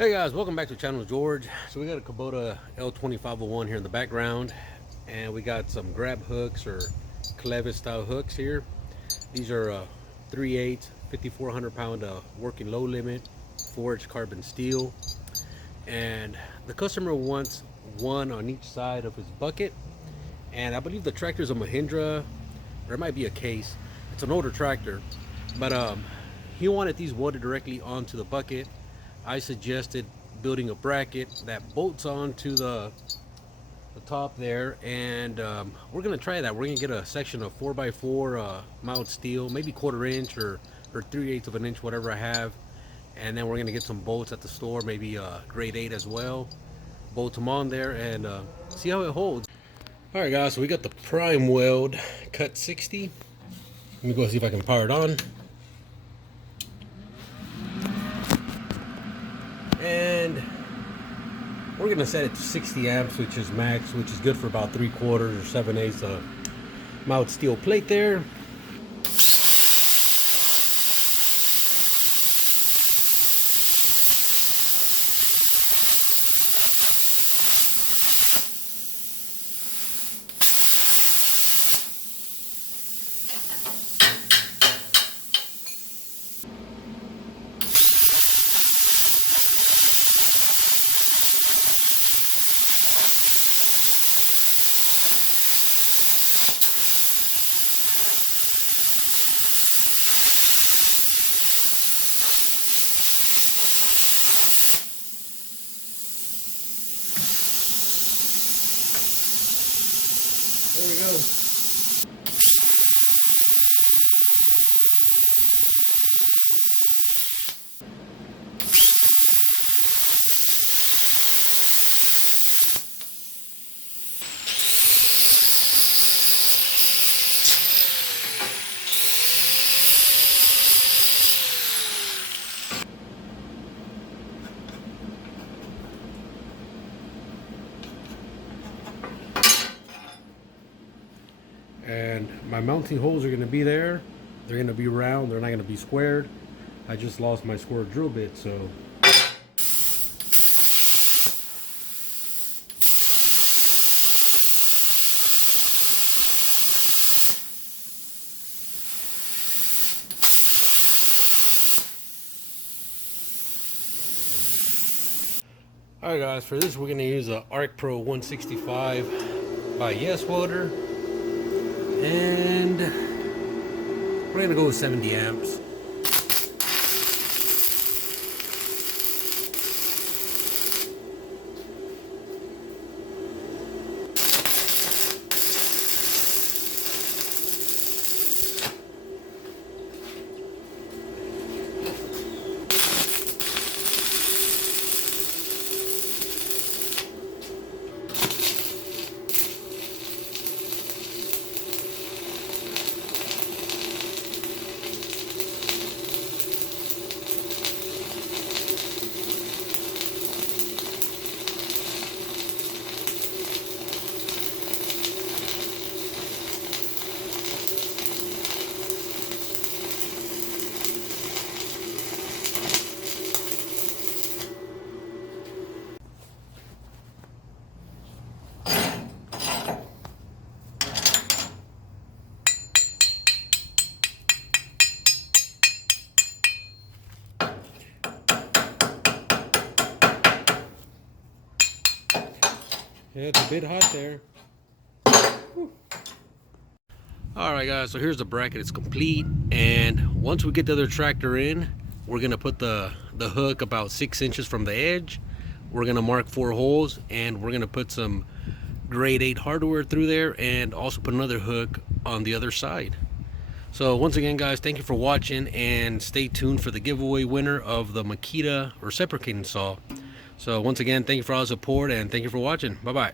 Hey guys, welcome back to the channel, George. So we got a Kubota L2501 here in the background, and we got some grab hooks or clevis style hooks here. These are 3/8 5,400 pound working low limit forged carbon steel, and the customer wants one on each side of his bucket. And I believe the tractor is a Mahindra, or it might be a Case. It's an older tractor, but he wanted these welded directly onto the bucket. I suggested building a bracket that bolts onto the top there, and we're gonna try that. We're gonna get a section of 4x4 mild steel, maybe 1/4 inch or 3/8 of an inch, whatever I have, and then we're gonna get some bolts at the store, maybe grade 8 as well. Bolt them on there and see how it holds. All right, guys. So we got the Primeweld cut 60. Let me go see if I can power it on. And we're gonna set it to 60 amps, which is max, which is good for about 3/4 or 7/8 mild steel plate there. There we go. And my mounting holes are going to be there. They're going to be round. They're not going to be squared. I just lost my square drill bit, so alright guys, for this we're going to use a ArcPro 165 by Yeswelder. And we're gonna go with 70 amps. Yeah, it's a bit hot there. Alright guys, so here's the bracket. It's complete, and once we get the other tractor in, we're gonna put the hook about 6 inches from the edge. We're gonna mark 4 holes, and we're gonna put some grade 8 hardware through there, and also put another hook on the other side. So once again guys, thank you for watching, and stay tuned for the giveaway winner of the Makita reciprocating saw. So once again, thank you for all the support, and thank you for watching. Bye bye.